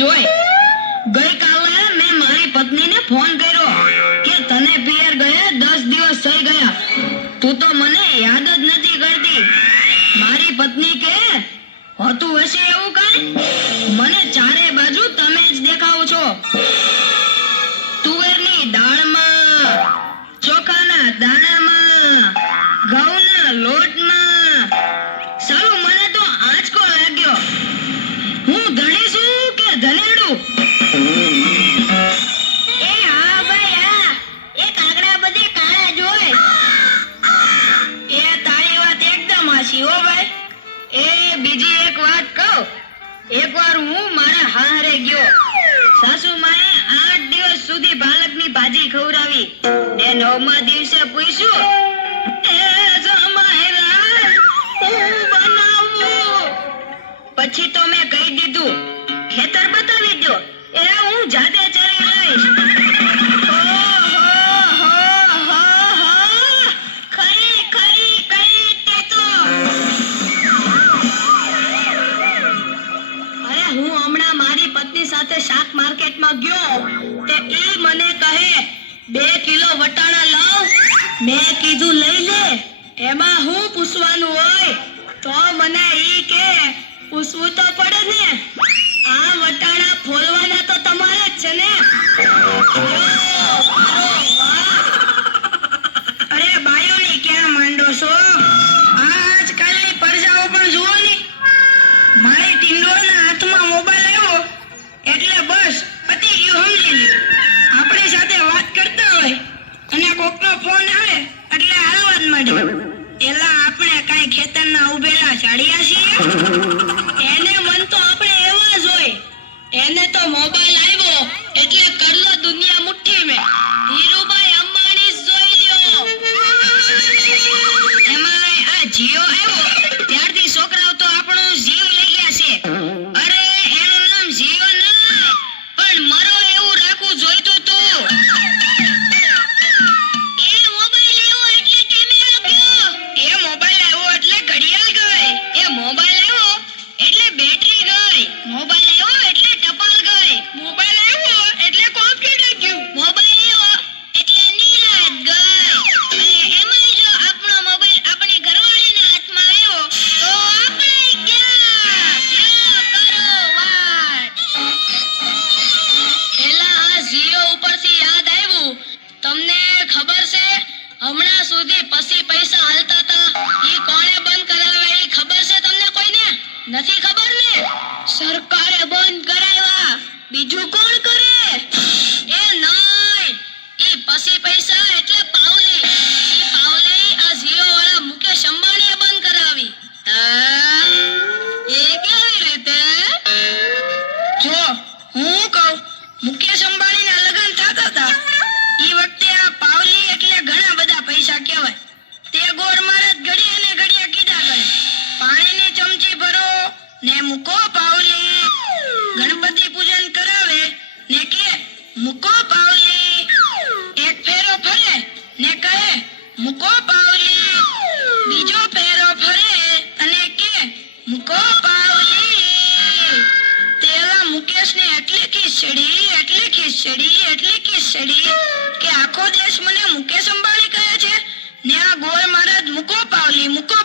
જોઈ. ગઈકાલે મેં મારી પત્નીને ફોન કર્યો કે તને પિયર ગયા, દસ દિવસ થઈ ગયા. તું તો મને યાદ જ નથી કરતી. મારી પત્ની કે, હતું હશે એવું કઈ? મને ચારે બાજુ તમે જ દેખાવ છો. તુવેરની દાળમાં, ચોખાના દાણામાં, ઘઉંના લોટમાં એકવાર હું મારા હારે ગયો. સાસુ માએ આઠ દિવસ સુધી પાલકની ભાજી ખવડાવી. ને નવમા દિવસે પૂછ્યું પછી તો મેં કહી દીધું, ખેતર બતાવી દો એ હું જાતે ચરી લઈશ શાક માર્કેટમાં ગયો તે ઈ મને કહે, બે કિલો વટાણા લાવ, મેં કીધું લઈ લે, એમાં હું પૂછવાનું હોય તો મને ઈ કે, પૂછવું તો પડે ને, આ વટાણા ફોલવાના તો તમારે જ છે ને. એને મન તો આપણે એવા જ હોય. એને તો મોબાઈલ આવ્યો એટલે કરલો દુનિયા મુઠ્ઠી મેં. ધીરુભાઈ અંબાણી જોઈ લ્યો. એમાં આ જીઓ નથી ખબર ને? સરકાર ખીચડી, એટલે ખીચડી એટલે ખીચડી. કે આખો દેશ મને મુકેશ અંબાણી કહે છે? ને આ ગોળ મહારાજ મૂકો, પાવલી મૂકો.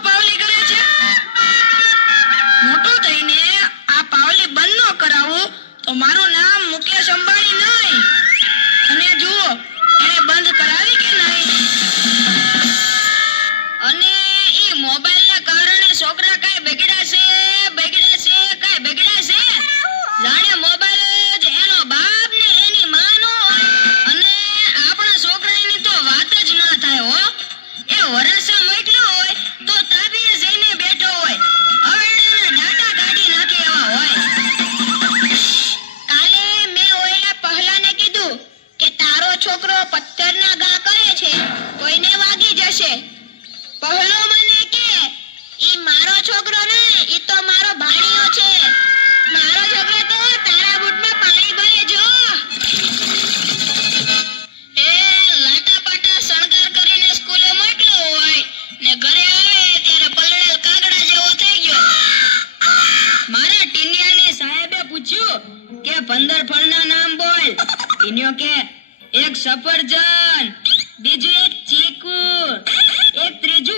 ધન્યો કે એક સફરજન બીજું એક ચીકુ એક ત્રીજું